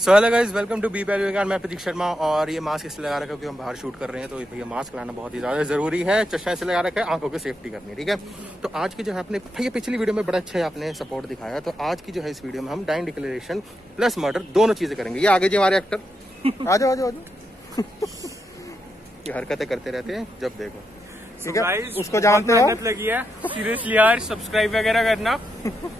So hello guys, welcome to be Pahalwan. मैं प्रतीक शर्मा और ये मास्क इसलिए लगा रखा है क्योंकि हम बाहर शूट कर रहे हैं, तो भैया मास्क लगाना बहुत ही ज्यादा जरूरी है। चश्मा इसलिए लगा रखा है, आंखों की सेफ्टी करनी है, ठीक है। तो आज की जो है आपने भैया पिछली वीडियो में बड़ा अच्छा है आपने सपोर्ट दिखाया, तो आज की जो है इस वीडियो में हम डाइंग डिक्लेरेशन प्लस मर्डर दोनों चीजें करेंगे। ये आगे जी हमारे एक्टर आ जाओ आ जाओ आ जाओ ये हरकतें करते रहते हैं जब देखो, ठीक है। उसको जानते हो, मेहनत लगी है सीरियसली यार, सब्सक्राइब वगैरह करना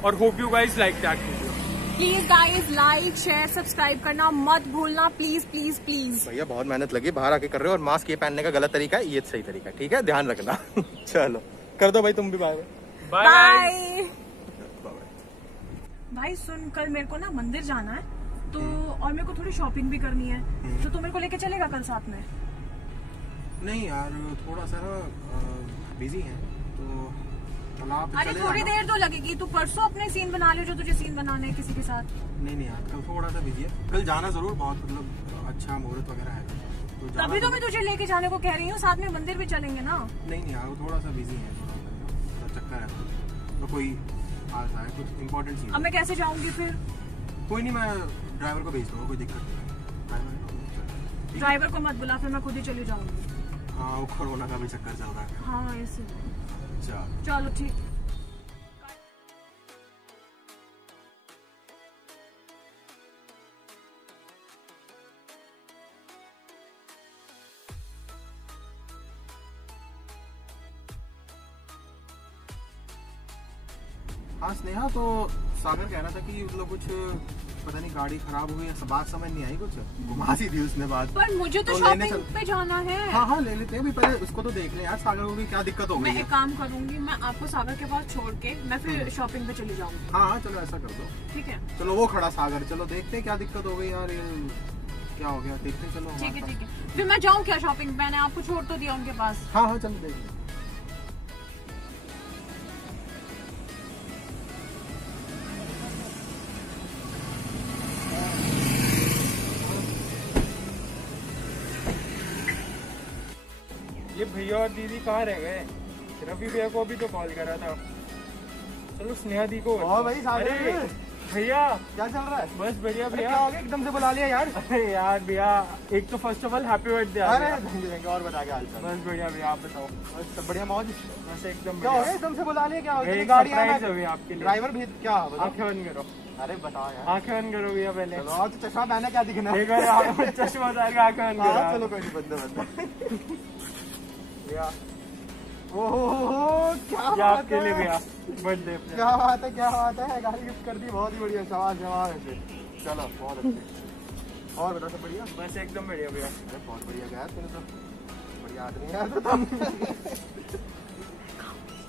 और hope you guys like that video. Please guys like share subscribe करना मत भूलना, प्लीज प्लीज प्लीज। भैया बहुत मेहनत लगी, बाहर आके कर रहे हो और मास्क ये पहनने का गलत तरीका है, ये सही तरीका है, ठीक है, ध्यान रखना। चलो कर दो भाई, तुम भी बाय बाय। भाई सुन, कल मेरे को ना मंदिर जाना है तो और मेरे को थोड़ी शॉपिंग भी करनी है, तो तू मेरे को लेके चलेगा कल साथ में? नहीं यार, थोड़ा सा ना बिजी है तो अरे थोड़ी देर तो लगेगी, तू परसों अपने सीन बना ले जो तुझे सीन बनाने है किसी के साथ। नहीं यार, कल थोड़ा सा बिजी है, कल जाना जरूर, बहुत मतलब अच्छा मुहूर्त वगैरह है तो तभी तो मैं तुझे लेके जाने को कह रही हूँ, साथ में मंदिर भी चलेंगे ना। नहीं यार, वो थोड़ा सा बिजी है, थोड़ा चक्कर है, तो कोई आता है कुछ इम्पोर्टेंट चीज। अब मैं कैसे जाऊंगी फिर? कोई नहीं, मैं ड्राइवर को भेज दूंगा, कोई दिक्कत नहीं। ड्राइवर को मत बुला, फिर मैं खुद ही चली जाऊंगी। हाँ, वो कोरोना का भी चक्कर चल रहा है। हाँ ऐसे चलो ठीक। हाँ स्नेहा, तो सागर कह रहा था कि मतलब कुछ पता नहीं गाड़ी खराब हुई है, बात समझ नहीं आई, कुछ घुमा सी थी उसने बात। पर मुझे तो शॉपिंग पे जाना है। हाँ ले लेते हैं भी, पहले उसको तो देख ले यार, सागर को भी क्या दिक्कत हो गई है। मैं एक काम करूंगी, मैं आपको सागर के पास छोड़ के मैं फिर शॉपिंग पे चली जाऊंगी। हाँ चलो ऐसा कर दो, ठीक है। चलो वो खड़ा सागर, चलो देखते हैं क्या दिक्कत हो गई यार, ये क्या हो गया, देखते हैं। चलो ठीक है फिर मैं जाऊँ क्या शॉपिंग? मैंने आपको छोड़ तो दिया उनके पास। हाँ चलो देख लो। ये भैया और दीदी कहाँ रह गए? रवि भैया को भी तो कॉल करा था। चलो स्नेहा दी को। भाई सागर भैया क्या चल रहा है? बस बढ़िया भैया। क्या हो गया, एकदम से बुला लिया यार? अरे यार भैया, एक तो first of all happy birthday. अरे और बता के हालचाल? बस बढ़िया भैया, आप बताओ। बस सब बढ़िया, मौज। बस एकदम। क्या हो गया, एकदम से बुला लिया? क्या हो गया? गाड़ी आपके लिए। ड्राइवर भी क्या? आंखें बंद करो। अरे बताओ यार। आंखें बंद करो भैया पहले। चलो, और तो चश्मा पहना, क्या दिखना है? चश्मा उतार आंखें बंद करो। चलो कोई नहीं, बंद भैया। ओहो क्या आपके लिए भैया बर्थडे। क्या बात है, गाड़ी गिफ्ट कर दी, बहुत ही बढ़िया। सवाल चलो बहुत अच्छे। और बता, सब बढ़िया? बस एकदम बढ़िया भैया। अरे बहुत बढ़िया यार, तेरे तो बढ़िया आदमी यार तो तुम।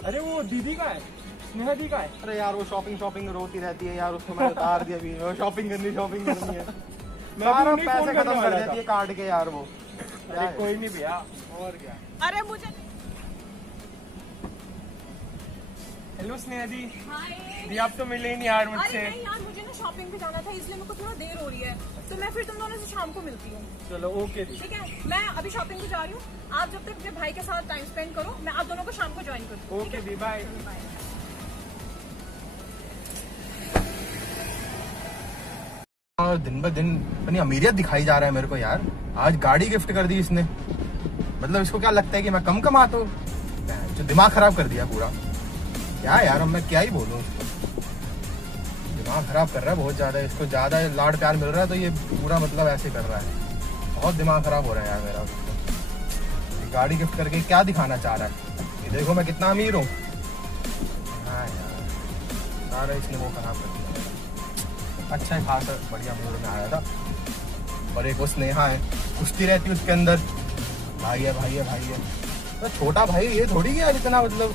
अरे वो दीदी का है, स्नेहा दी का है। अरे यार वो शॉपिंग रोती रहती है यार, उसको मैंने उतार दिया भी, वो शॉपिंग करनी है। सारा पैसे खत्म कर देती है कार्ड के यार वो। अरे कोई नहीं भैया, और क्या। अरे मुझे हेलो स्नेहा दी। हाय। आप तो मिले ही नहीं यार मुझसे। अरे नहीं यार, मुझे ना शॉपिंग पे जाना था, इसलिए मेरे को थोड़ा देर हो रही है, तो मैं फिर तुम दोनों से शाम को मिलती हूँ। चलो ओके दी। ठीक है, मैं अभी शॉपिंग पे जा रही हूँ, आप जब तक अपने भाई के साथ टाइम स्पेंड करो, मैं आप दोनों को शाम को ज्वाइन करूँ। ओके दी, बाय। दिन ब दिन अपनी अमीरियत दिखाई जा रहा है मेरे को यार। आज गाड़ी गिफ्ट कर दी इसने, मतलब इसको क्या लगता है कि मैं कम कमाता हूँ? जो दिमाग खराब कर दिया पूरा। क्या यार, अब मैं क्या ही बोलूँ उसको, दिमाग खराब कर रहा है बहुत ज्यादा। इसको ज्यादा लाड प्यार मिल रहा है तो ये पूरा मतलब ऐसे कर रहा है। बहुत दिमाग खराब हो रहा है यार मेरा। गाड़ी गिफ्ट करके क्या दिखाना चाह रहा है? ये देखो मैं कितना अमीर हूँ। हाँ यार, सारा इसने वो खराब कर दिया। अच्छा है, खासा बढ़िया मूड में आया था। और एक वो स्नेहा है, कुश्ती रहती है उसके अंदर, भाई है। तो छोटा भाई ये थोड़ी यार इतना, मतलब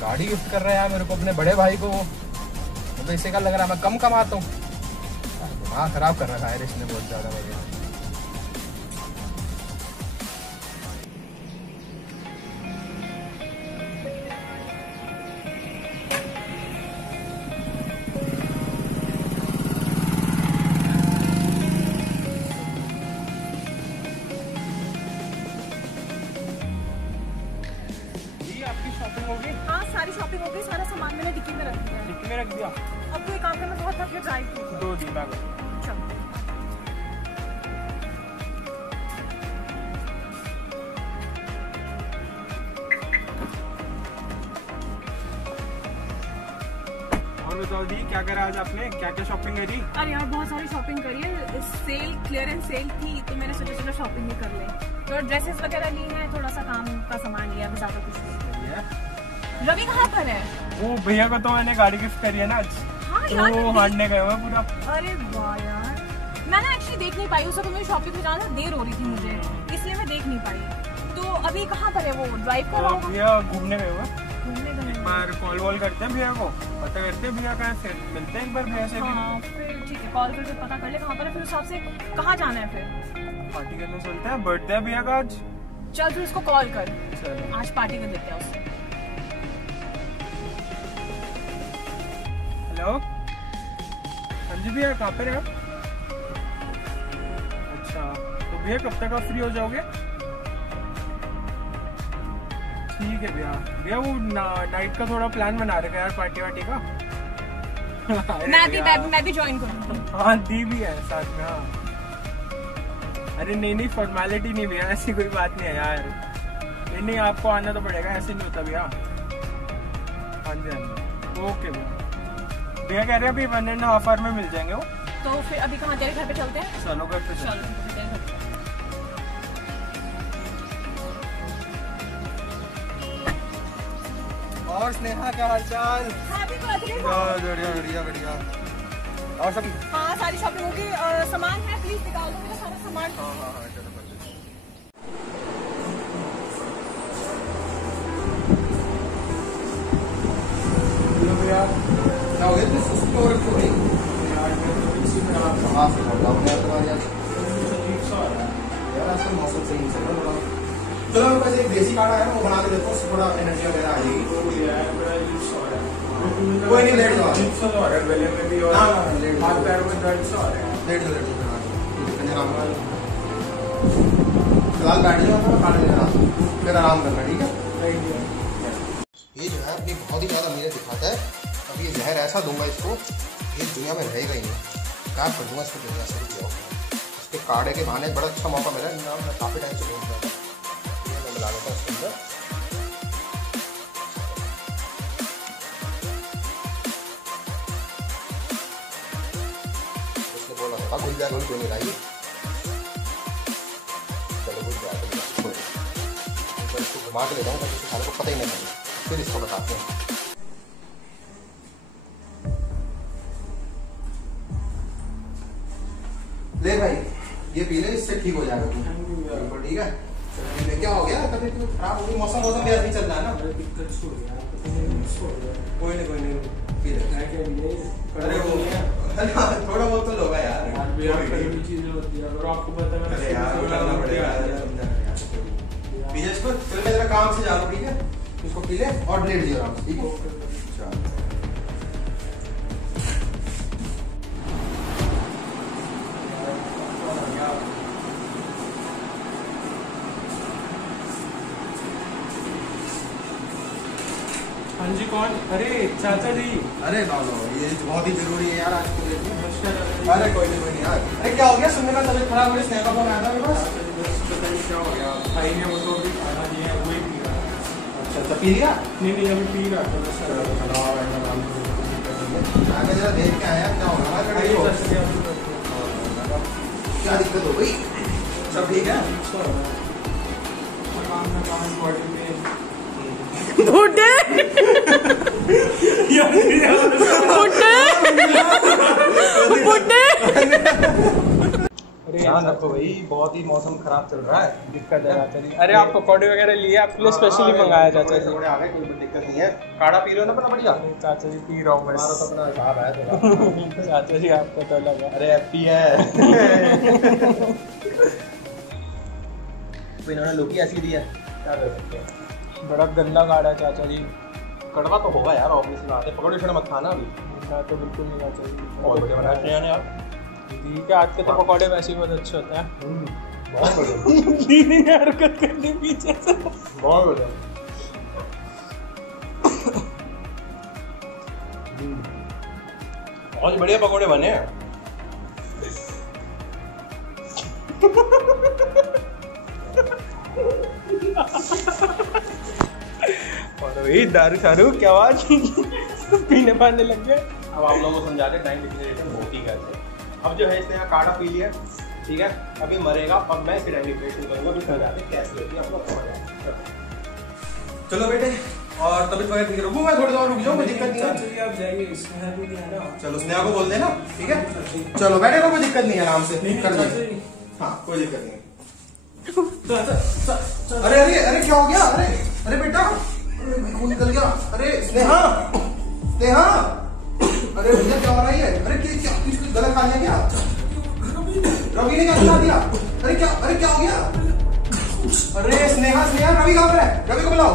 गाड़ी गिफ्ट कर रहा है यार मेरे को, अपने बड़े भाई को। मतलब इसे क्या लग रहा है मैं कम कमाता हूँ? दिमाग खराब कर रहा है इसने बहुत ज्यादा मेरे। शॉपिंग हो गई? हाँ सारी शॉपिंग हो गई, सारा सामान मैंने डिक्की में रख दिया। डिक्की में रख दिया? अब कोई काम करना, बहुत थक के ड्राइव की। 2 दिन बैग। चलो और बताओ दी, क्या करा आज आपने, क्या क्या शॉपिंग करी? अरे यार बहुत सारी शॉपिंग करी है, सेल क्लियरेंस सेल थी तो मैंने सोचा चलो शॉपिंग भी कर ले। तो ड्रेसेस वगैरह ली है, थोड़ा सा काम का सामान लिया, बस ज्यादा कुछ नहीं। रवि कहाँ पर है? वो भैया को तो मैंने गाड़ी गिफ्ट करी है ना आज। हाँ यार वो हारने गए हुए पूरा। अरे वाह यार, मैं ना एक्चुअली देख नहीं पाई, उस वक्त मेरी शॉपिंग पे जाना देर हो रही थी मुझे, इसलिए मैं देख नहीं पाई। तो अभी कहाँ पर है वो? ड्राइव कर रहा होगा? भैया घूमने गए हुए। घूमने गए एक बार कॉल वॉल करते हैं भैया को, पता करते हैं भैया कहाँ से, मिलते हैं एक बार भैया से भी। हाँ फिर ठीक है, कॉल करके पता कर ले कहाँ पर है, फिर उस हिसाब से कहाँ जाना है फिर। पार्टी करने चलते हैं, बर्थडे है भैया का आज। चल फिर उसको कॉल कर, चलो आज पार्टी कर देते हैं उससे। हेलो, हाँ जी भैया, कहाँ पे हैं आप? अच्छा, तो भैया कब तक आप फ्री हो जाओगे? ठीक है भैया। भैया वो नाइट का थोड़ा प्लान बना रखा है यार, पार्टी वार्टी का। मैं भी ज्वाइन करूँगी। हाँ दी भी है साथ में। हाँ अरे नहीं फॉर्मेलिटी नहीं भैया, ऐसी कोई बात नहीं है यार। नहीं आपको आना तो पड़ेगा, ऐसे नहीं होता भैया। हाँ जी ओके भैया। भैया कह रहे हैं अभी 1.5 आवर में मिल जाएंगे वो। तो फिर अभी कहाँ, तेरे घर पे चलते हैं? चलो घर पे चलो तेरे घर पे। और स्नेहा क्या हालचाल? बढ़िया। और सब? हाँ सारी शॉपिंग होगी, सामान है प्लीज निकाल दो मेरा सारा सामान। हाँ चलो कर दो। भैया क्या हो गया, तो सुस्ती हो रखी हो रही कहाँ से लॉकडाउन है तुम्हारे यार आजकल मौसम सही चल रहा है। चलो मेरे पास एक देसी काढ़ा है ना, वो बना के देता हूँ, उससे थोड़ा एनर्जी वगैरह आ जाएगी। कोई नहीं, लेट जाओ। फिलहाल बैठ जाओ, काढ़ा लेना फिर आराम करना, ठीक है? ये जो है अपनी बहुत ही ज़्यादा मेहनत दिखाता है। अब ये जहर ऐसा दूंगा इसको, ये दुनिया में रहेगा ही नहीं। क्या कर दूंगा इसको दुनिया से भी। इसके काढ़े के बहाने बड़ा अच्छा मौका मिला है, मैं काफ़ी टाइम से ढूंढ रहा था। ये मैं मिला लेता हूँ इसके अंदर। उसने बोला था घुल जाएगा, घुल नहीं रही। चलो घुल जाएगा, इसको घुमा के ले जाऊँ ताकि सारे को पता ही नहीं चले, फिर इसको बताते हैं। ले भाई ये पी ले, इससे ठीक हो जाएगा तू। ठीक है, क्या हो गया, तबीयत खराब हो गई, मौसम भी ऐसे ही चल रहा है ना। कोई नहीं पी ले। अरे वो थोड़ा बहुत तो लोगा यार, आपको पता है पीछे इसको। चल मैं जरा काम से जा रहा हूँ, ठीक है? इसको पी ले और लेट जाओ आराम से, ठीक है? हाँ जी कौन? अरे चाचा जी। अरे नो ये बहुत ही जरूरी है यार आज के डेट में। अरे कोई नहीं यार। अरे क्या हो गया, सुनने का तबीयत खराब हो गई, स्नेहा का फोन आया था मेरे पास। क्या हो गया? भाई ने वो तो अभी खाना दिया है, वही पी रहा है। अच्छा पी लिया? नहीं अभी पी रहा था। आगे जरा देख के आया क्या होगा। क्या दिक्कत हो गई? सब ठीक है? बुड्ढे ध्यान रखो भाई, बहुत ही मौसम खराब चल रहा है, दिक्कत है चाचा जी। अरे आप पकौड़े वगैरह लिए, आपके लिए स्पेशली मंगाया चाचा जी। आ गए, कोई दिक्कत नहीं है। काढ़ा पी लो ना अपना बढ़िया। चाचा जी पी रहा हूँ मैं। हमारा तो अपना हिसाब है चाचा जी आपका तो अलग है। अरे हैप्पी है। तो इन्होंने लोकी ऐसी दी है, क्या कर सकते हैं। बड़ा गंदा काढ़ा है चाचा जी। कड़वा तो होगा यार, ऑब्वियसली बात है। पकौड़े छोड़े मत खाना अभी, मैं तो बिल्कुल नहीं चाचा जी। बहुत बढ़िया बनाते हैं यार। ठीक है, आज के तो पकौड़े वैसे ही बहुत अच्छे होते हैं। बहुत बढ़िया हरकत करनी पीछे से, बहुत बढ़िया। बहुत बढ़िया पकौड़े बने हैं। और वही दारू शारू क्या आवाज पीने पाने लग गए। अब आप लोगों को समझाते टाइम डिक्लेरेशन होती कैसे। अब जो है इसने यहाँ काढ़ा पी लिया, ठीक है, अभी मरेगा, अब मैं इसे टाइम डिक्लेरेशन करूँगा, फिर समझाते कैसे होती है, आप लोग समझ आए। चलो बेटे, और तबीयत वगैरह ठीक है, रुकूँ मैं थोड़ी देर रुक जाऊँ, कोई दिक्कत नहीं है। चलिए आप जाइए, स्नेहा भी नहीं है ना। चलो स्नेहा को बोल देना, ठीक है, चलो बैठे रहो, कोई दिक्कत नहीं है, आराम से कर देंगे। हाँ कोई दिक्कत नहीं है। अरे अरे अरे क्या हो गया? अरे अरे बेटा, अरे खून निकल गया। अरे स्नेहा, स्नेहा, अरे भैया क्या हो रहा है? अरे क्या कुछ गलत खा लिया क्या? रवि ने क्या खिला दिया? अरे क्या हो गया? अरे स्नेहा, स्नेहा, रवि कहाँ पर है? रवि को बुलाओ।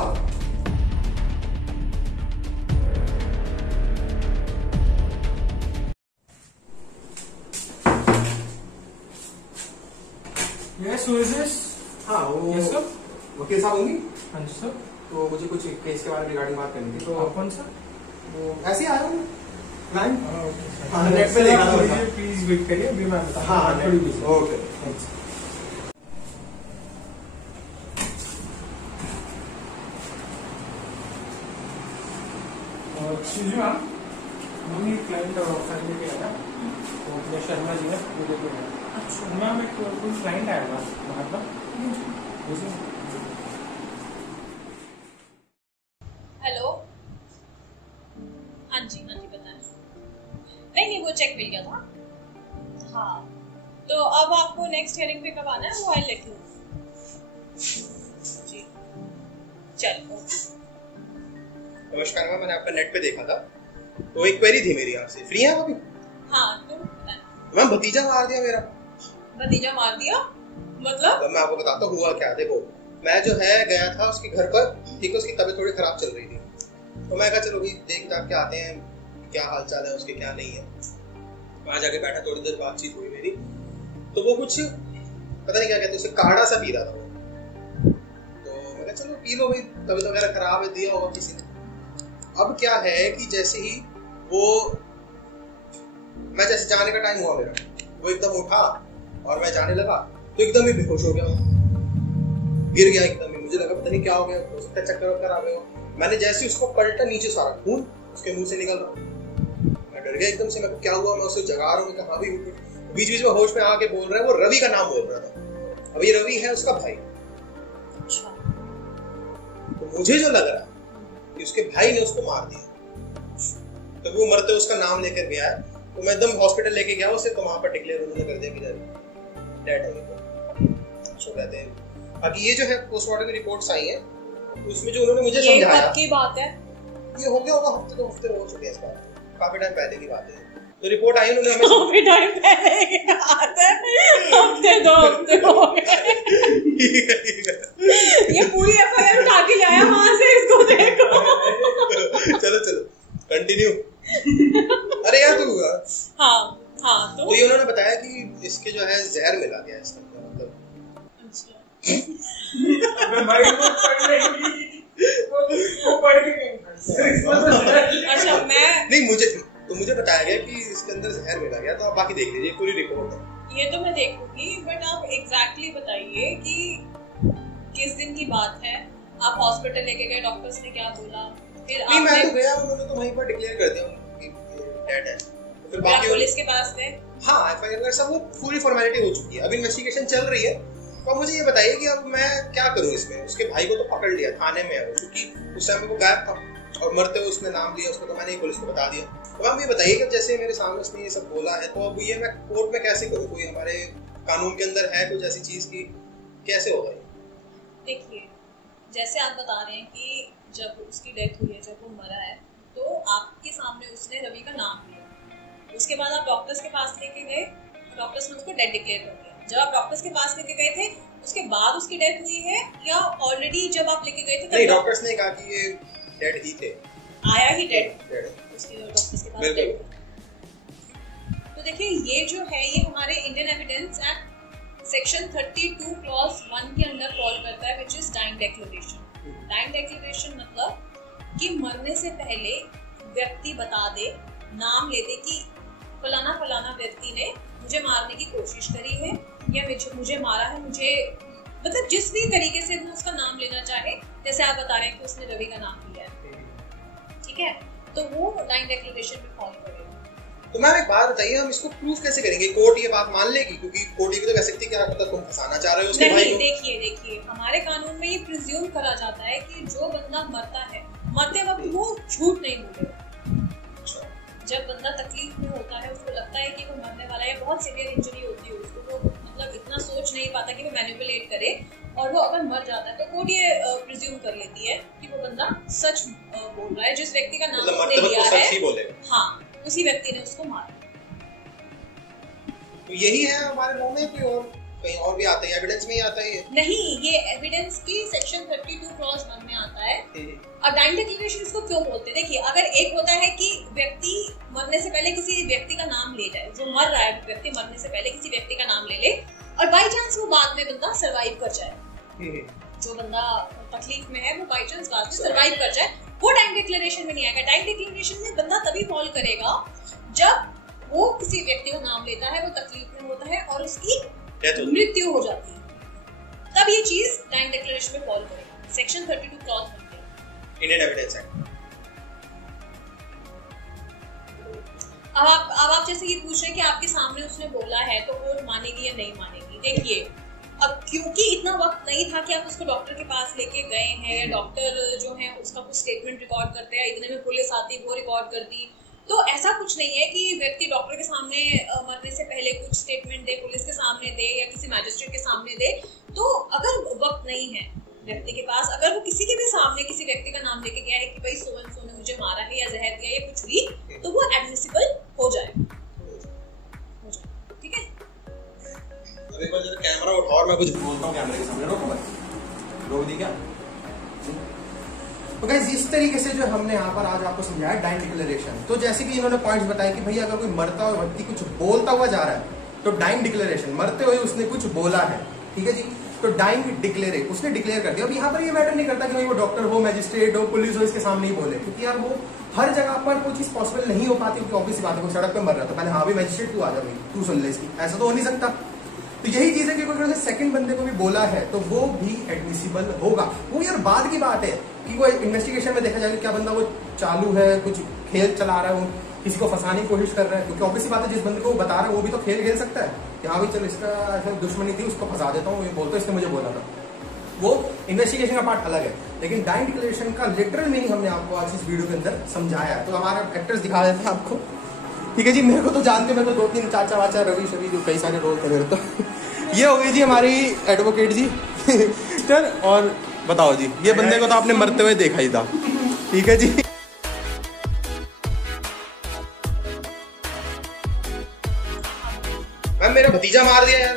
Yes, who is this? हाँ वो Yes, sir? वकील साहब होंगी, हाँ जी सर। तो मुझे कुछ केस के बारे में रिगार्डिंग बात करनी थी। तो कौन सा? वो ऐसे ही आया हूँ लाइन। हाँ, नेट पे देखा था। प्लीज वेट करिए, अभी मैं बताता हूँ। हाँ थोड़ी busy। Okay. Excuse me ma'am, हम एक क्लाइंट फैमिली पे आया, तो अपने शर्मा जी है, वो देखो मैम। अच्छा मैम, एक कोई क्लाइंट आया था बाहर का। हेलो, हाँ जी बताएं। नहीं वो चेक मिल गया था। हाँ, तो अब आपको नेक्स्ट हियरिंग पे कब आना है वो आई लेट यू। जी चलो। नमस्कार मैम, मैंने आपका नेट पे देखा था, तो एक क्वेरी थी मेरी आपसे, फ्री है अभी? हाँ तो मैम भतीजा मार दिया मेरा। भतीजा मार दिया मतलब? मैं आपको बताता हूँ हुआ क्या। देखो मैं जो है गया था उसके घर पर, ठीक है, उसकी तबीयत थोड़ी खराब चल रही थी, तो मैं कहा चलो भाई देख दाख के आते हैं क्या हाल चाल है उसके, क्या नहीं है। वहां जाके बैठा, थोड़ी देर बातचीत हुई मेरी, तो वो कुछ पता नहीं क्या कहते हैं, उसे काढ़ा सा पी रहा था वो। तो मैं कहा चलो पी लो भाई, तबीयत वगैरह खराब है, दिया होगा किसी ने। अब क्या है कि जैसे ही वो, मैं जैसे जाने का टाइम हुआ मेरा, वो एकदम उठा और मैं जाने लगा, तो एकदम ही बेहोश हो गया, गिर गया एकदम ही। मुझे लगा पता नहीं क्या हो गया, हो सकता है चक्कर वक्कर आ गया। मैंने जैसे उसको पलटा, नीचे सारा खून उसके मुंह से निकल रहा। मैं डर गया एकदम से, मैं क्या हुआ, मैं उसे जगा रहा हूँ, कहा भी बीच बीच में होश में आके बोल रहा है, वो रवि का नाम बोल रहा था। अब ये रवि है उसका भाई। तो मुझे जो लग रहा है कि उसके भाई ने उसको मार दिया, तो वो मरते उसका नाम लेकर गया है। तो मैं एकदम हॉस्पिटल लेके गया उसे, तो वहां पर डिक्लेयर उन्होंने कर दिया कि डेड है। तो कहते हैं बाकी ये जो है पोस्टमार्टम की रिपोर्ट्स आई है, उसमें जो उन्होंने मुझे समझाया, ये कब की बात है? ये हो गया होगा हफ्ते 2 हफ्ते हो चुके हैं, इस बात काफी टाइम पहले की बात है। तो रिपोर्ट आई उन्होंने हमें काफी टाइम पहले की बात है, हफ्ते 2 हफ्ते हो गए। ये पूरी एफआईआर उठा के लाया वहां से, इसको देखो। चलो कंटिन्यू। अरे यार तू हाँ तो ये उन्होंने बताया कि इसके जो है जहर मिला गया इसके अंदर, मतलब अच्छा मैं मुझे बताया गया कि इसके अंदर जहर मिला गया। तो आप बाकी देख लीजिए, पूरी रिपोर्ट है। ये तो मैं देखूंगी, बट आप एग्जैक्टली बताइए कि किस दिन की बात है, आप हॉस्पिटल लेके गए, डॉक्टर्स ने क्या बोला? फिर नहीं मैं तो गया, उन्होंने तो वहीं पर डिक्लेयर कर दिया कि डेड है। फिर बाकी पुलिस के पास थे? हाँ, एफआईआर सब वो पूरी फॉर्मेलिटी हो चुकी है, अब इन्वेस्टिगेशन चल रही है। तो मुझे ये बताइए कि अब मैं क्या करूं इसमें। उसके भाई को तो पकड़ लिया, थाने में है वो, क्योंकि उस टाइम वो गायब था और मरते हुए उसने नाम लिया उसको, तो मैंने पुलिस को बता दिया। तो आप ये बताइए कि जैसे मेरे सामने उसने ये सब बोला है, तो अब ये मैं कोर्ट में कैसे करूं? कोई हमारे कानून के अंदर है कुछ ऐसी चीज की, कैसे होगा? देखिए जैसे आप बता रहे हैं कि जब उसकी डेथ हुई है, जब वो मरा है, तो आपके सामने उसने रवि का नाम लिया, उसके बाद आप डॉक्टर्स के पास लेके गए, डॉक्टर्स ने उसको डेड डिक्लेयर कर दिया। जब आप डॉक्टर्स के पास लेके गए थे, उसके बाद उसकी डेथ हुई है या ऑलरेडी जब आप लेके गए थे तब? नहीं, डॉक्टर्स ने कहा कि ये डेड ही थे, आया ही डेड उसके डॉक्टर्स के पास डेड। तो देखिए ये जो है, ये हमारे Indian evidence act section 32 clause 1 के अंदर फॉल करता है, which is dying declaration. Dying declaration मतलब कि मरने से पहले व्यक्ति बता दे, नाम ले दे कि फलाना फलाना व्यक्ति ने मुझे मारने की कोशिश करी है या मुझे मारा है, मुझे मतलब जिस भी तरीके से वो उसका नाम लेना चाहे। जैसे आप बता रहे हैं कि उसने रवि का नाम लिया है, ठीक है, तो वो डाइंग डिक्लेरेशन में फॉलो करेगा। तो मैम एक बात बताइए, हम इसको प्रूफ कैसे करेंगे? कोर्ट ये बात मान लेगी? क्योंकि कोर्ट ये भी तो कह सकती है कि आप मतलब तुम फंसाना चाह रहे हो उसके भाई को। देखिए हमारे कानून में ये प्रिज्यूम करा जाता है कि जो बंदा मरता है, मरते वक्त वो झूठ नहीं बोलेगा। जब बंदा तकलीफ में होता है, उसको लगता है कि वो मरने वाला है, बहुत सीवियर इंजरी होती है उसको, वो मतलब इतना सोच नहीं पाता कि वो मैनिपुलेट करे, और वो अगर मर जाता है तो कोर्ट ये प्रिज्यूम कर लेती है कि वो बंदा सच बोल रहा है। जिस व्यक्ति का नाम उसने लिया है, हाँ, उसी व्यक्ति ने उसको मारा। तो यही है हमारे लॉ में, कोई और कहीं और भी आता है? एविडेंस में ही आता है? नहीं, ये एविडेंस की सेक्शन 32 क्लॉज 1 में आता है। अब डाइंग डिक्लेरेशन इसको क्यों बोलते हैं? देखिए, अगर एक होता है कि व्यक्ति मरने से पहले किसी व्यक्ति का नाम ले जाए, जो मर रहा है व्यक्ति मरने से पहले किसी व्यक्ति का नाम ले ले, और बाई चांस वो बाद में बंदा सर्वाइव कर जाए, जो बंदा तकलीफ में है वो बाई चांस बाद में सर्वाइव कर जाए, वो डाइंग डिक्लेरेशन में नहीं आएगा। डाइंग डिक्लेरेशन में बंदा तभी फॉल करेगा जब वो किसी व्यक्ति का नाम लेता है, वो तकलीफ में होता है और उसकी मृत्यु हो जाती है, तब ये चीज डाइंग डिक्लेरेशन में फॉल करेगी। Section 32 clause 1 Indian evidence act. अब आप जैसे ये पूछ रहे हैं कि आपके सामने उसने बोला है तो कोर्ट मानेगी या नहीं मानेगी। देखिए, अब क्योंकि इतना वक्त नहीं था कि आप उसको डॉक्टर के पास लेके गए हैं, डॉक्टर जो है उसका कुछ स्टेटमेंट रिकॉर्ड करते हैं, इतने में पुलिस आती वो रिकॉर्ड करती, तो ऐसा कुछ नहीं है कि व्यक्ति डॉक्टर के सामने मरने से पहले कुछ स्टेटमेंट दे, पुलिस के सामने दे या किसी मैजिस्ट्रेट के सामने दे। तो अगर वक्त नहीं है व्यक्ति के पास, अगर वो किसी के भी सामने किसी व्यक्ति का नाम लेके गया है कि भाई सो एंड सो ने मुझे मारा है या जहर दिया या कुछ भी, तो वो एडमिसिबल हो जाए। ठीक है, एक बार जरा कैमरा उठाओ और मैं कुछ बोलता हूँ कैमरे के सामने। रोक दी क्या? तो गाइस, इस तरीके से जो हमने यहाँ पर आज आपको समझाया डाइंग डिक्लेरेशन। तो जैसे कि इन्होंने पॉइंट्स बताए कि भैया अगर कोई मरता हुआ व्यक्ति कुछ बोलता हुआ जा रहा है तो डाइंग डिक्लेरेशन, मरते हुए उसने कुछ बोला है, ठीक है जी, तो डाइंग डिक्लेरेट, उसने डिक्लेयर कर दिया। अब यहाँ पर ये मैटर नहीं करता कि भाई वो डॉक्टर हो, मैजिस्ट्रेट हो, पुलिस हो, इसके सामने ही बोले, क्योंकि यार वो हर जगह पर कोई चीज पॉसिबल नहीं हो पाती, क्योंकि ऑब्वियस बात है, कोई सड़क पे मर रहा था पहले हाँ भी मैजिस्ट्रेट तू आ जा भाई, तू सुन ले इसकी, ऐसा तो हो नहीं सकता। तो यही चीज है कि कोई सेकंड बंदे को भी बोला है तो वो भी एडमिसिबल होगा। वो यार बाद की बात है कि वो इन्वेस्टिगेशन में देखा जाएगा क्या बंदा वो चालू है, कुछ खेल चला रहा है, वो किसी को फंसाने की कोशिश कर रहा है, क्योंकि ऑब्वियस बात है जिस बंदे को वो बता रहा है वो भी तो खेल खेल सकता है कि हाँ भाई चल इसका ऐसा दुश्मनी थी, उसको फंसा देता हूँ, ये बोलता इसने मुझे बोला था। वो इन्वेस्टिगेशन का पार्ट अलग है, लेकिन डाइंग डिक्लेरेशन का लिटरल मीनिंग हमने आपको आज इस वीडियो के अंदर समझाया है। तो हमारे एक्टर्स दिखा देते हैं आपको, ठीक है जी। मेरे को तो जानते, मैं तो 2-3 चाचा वाचा रवि शवि जो कई सारे रोल थे मेरे, तो ये हो गई जी हमारी एडवोकेट जी सर। और बताओ जी, ये बंदे को तो आपने मरते हुए देखा ही था, ठीक है जी। मैम मेरा भतीजा मार दिया यार।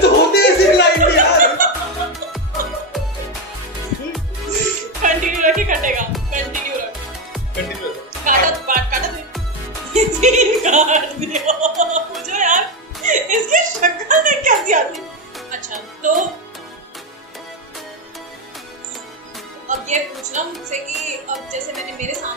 तो होते ऐसे लाइन में यार। कंटिन्यू रखे, कटेगा, कंटिन्यू रख, कंटिन्यू काटा मुझे यार इसकी शक्ल देख कैसी आती। अच्छा, तो अब ये पूछना मुझसे कि अब जैसे मैंने मेरे सामने